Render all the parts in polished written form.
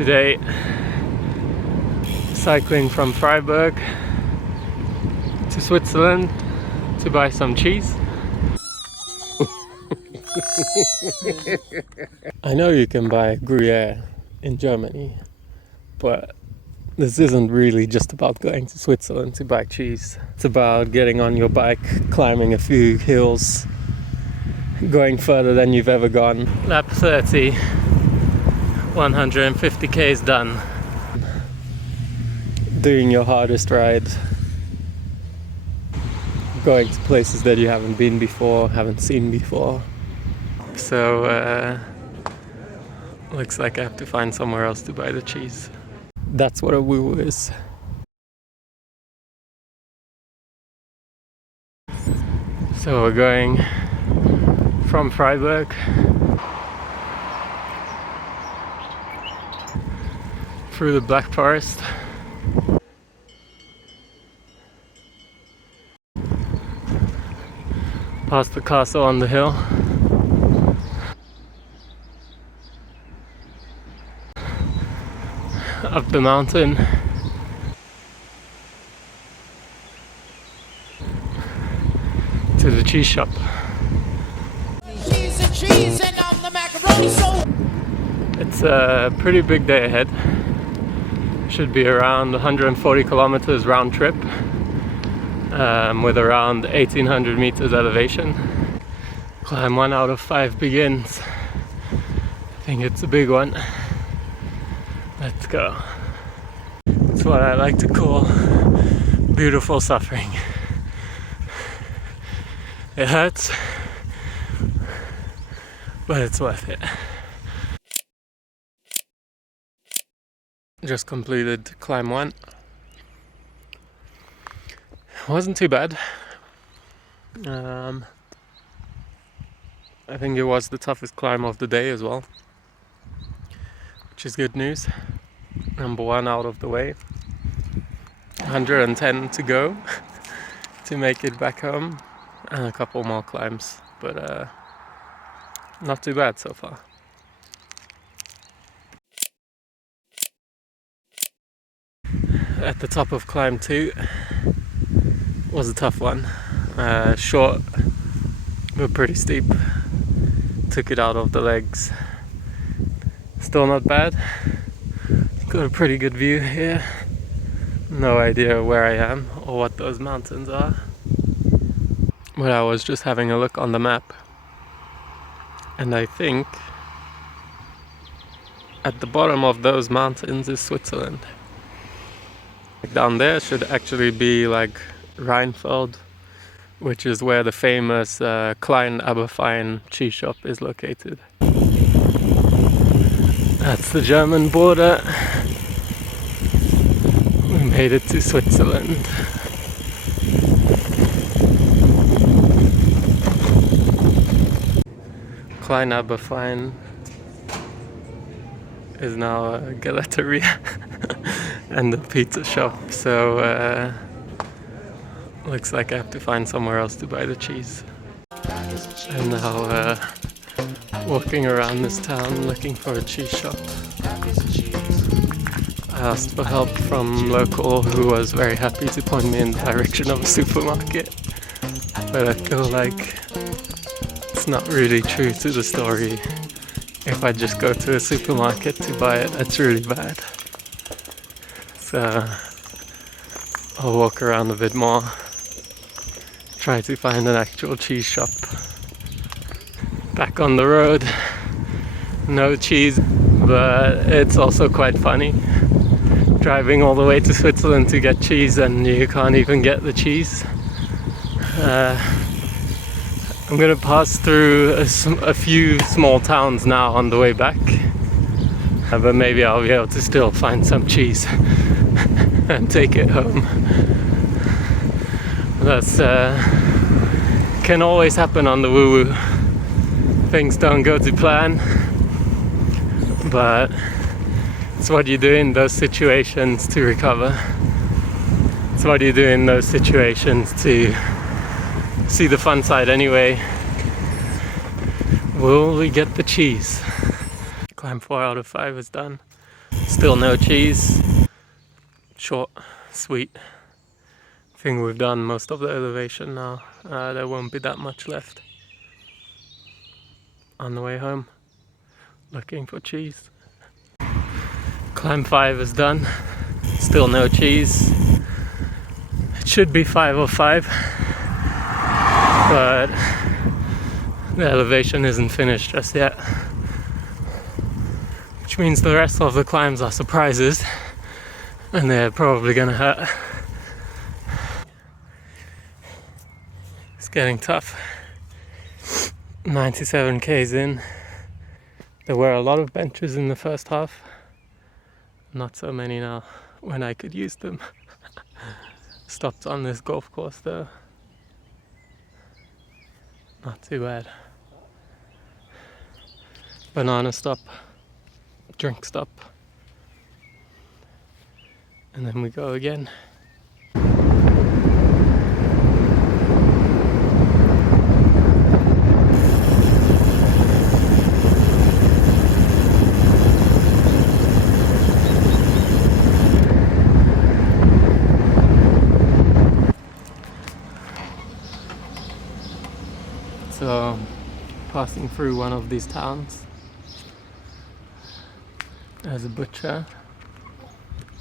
Today, cycling from Freiburg to Switzerland to buy some cheese. I know you can buy Gruyere in Germany, but this isn't really just about going to Switzerland to buy cheese. It's about getting on your bike, climbing a few hills, going further than you've ever gone. Lap 30, 150 k's done. Doing your hardest ride, going to places that you haven't been before, haven't seen before. So looks like I have to find somewhere else to buy the cheese. That's what a woowoo is. So we're going from Freiburg through the Black Forest past the castle on the hill, up the mountain, to the cheese shop. It's a pretty big day ahead. Should be around 140 kilometers round trip, with around 1800 meters elevation. Climb 1 out of 5 begins. I think it's a big one. Let's go. It's what I like to call beautiful suffering. It hurts, but it's worth it. Just completed climb 1. Wasn't too bad. I think it was the toughest climb of the day as well, which is good news. Number 1 out of the way. 110 to go to make it back home, and a couple more climbs, but not too bad so far. At the top of climb 2 was a tough one. Short but pretty steep. Took it out of the legs. Still not bad. Got a pretty good view here. No idea where I am or what those mountains are, but I was just having a look on the map, and I think at the bottom of those mountains is Switzerland. Down there should actually be like Rheinfeld, which is where the famous Klein aber fein cheese shop is located. That's the German border. We made it to Switzerland. Klein aber fein is now a gelateria and a pizza shop, so looks like I have to find somewhere else to buy the cheese. I'm now walking around this town looking for a cheese shop. I asked for help from local, who was very happy to point me in the direction of a supermarket, but I feel like it's not really true to the story. If I just go to a supermarket to buy it, that's really bad. So I'll walk around a bit more, try to find an actual cheese shop. Back on the road, no cheese, but it's also quite funny. Driving all the way to Switzerland to get cheese and you can't even get the cheese. I'm gonna pass through a few small towns now on the way back, but maybe I'll be able to still find some cheese and take it home. That's can always happen on the woowoo. Things don't go to plan, but it's what you do in those situations to recover. It's what you do in those situations to see the fun side anyway. Will we get the cheese? Climb 4 out of 5 is done. Still no cheese. Short, sweet. I think we've done most of the elevation now. There won't be that much left. On the way home, looking for cheese. Climb 5 is done. Still no cheese. It should be 505, but the elevation isn't finished just yet. Which means the rest of the climbs are surprises, and they're probably gonna hurt. It's getting tough. 97 k's in. There were a lot of benches in the first half. Not so many now, when I could use them. Stopped on this golf course though. Not too bad. Banana stop. Drink stop. And then we go again. So, passing through one of these towns, there's a butcher.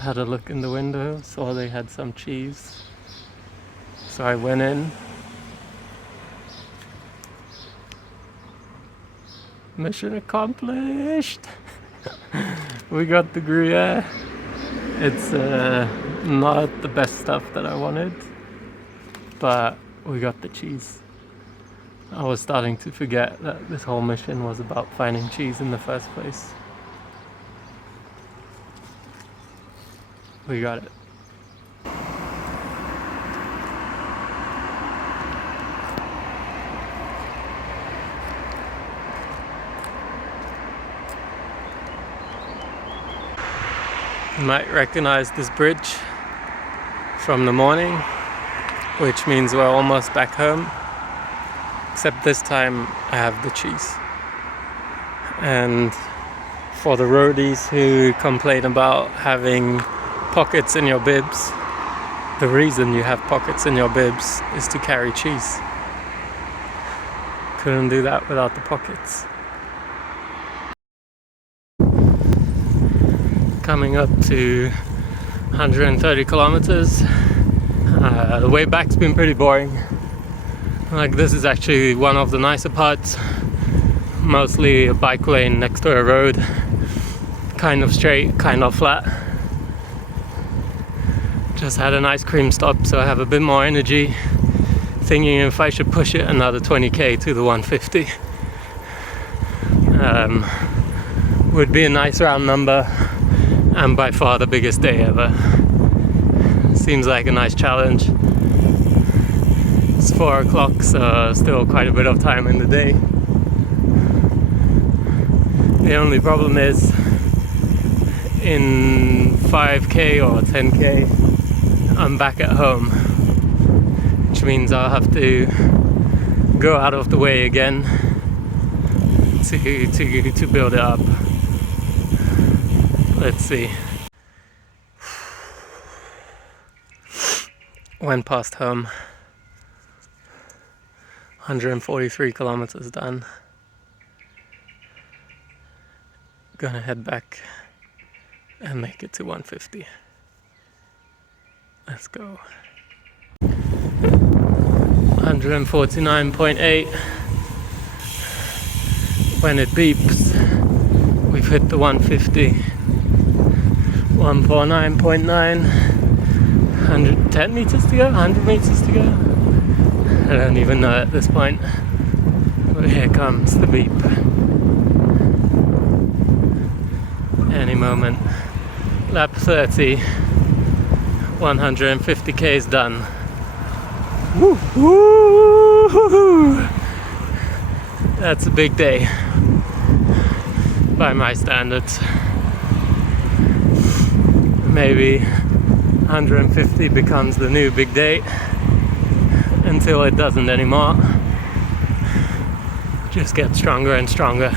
Had a look in the window, saw they had some cheese. So I went in. Mission accomplished! We got the Gruyere. It's not the best stuff that I wanted, but we got the cheese. I was starting to forget that this whole mission was about finding cheese in the first place. We got it. You might recognize this bridge from the morning, which means we're almost back home. Except this time I have the cheese. And for the roadies who complain about having pockets in your bibs, the reason you have pockets in your bibs is to carry cheese. Couldn't do that without the pockets. Coming up to 130 kilometers. The way back's been pretty boring. Like, this is actually one of the nicer parts. Mostly a bike lane next to a road. Kind of straight, kind of flat. Just had an ice cream stop, so I have a bit more energy. Thinking if I should push it another 20k to the 150. Would be a nice round number, and by far the biggest day ever. Seems like a nice challenge. It's 4 o'clock, so still quite a bit of time in the day. The only problem is, in 5k or 10k, I'm back at home, which means I'll have to go out of the way again to build it up. Let's see. Went past home. 143 kilometers done. Gonna head back and make it to 150. Let's go. 149.8. When it beeps, we've hit the 150. 149.9. 110 meters to go? 100 meters to go? I don't even know at this point. But here comes the beep. Any moment. Lap 30. 150 k's done. Woo! Woo! That's a big day by my standards. Maybe 150 becomes the new big day until it doesn't anymore. Just get stronger and stronger.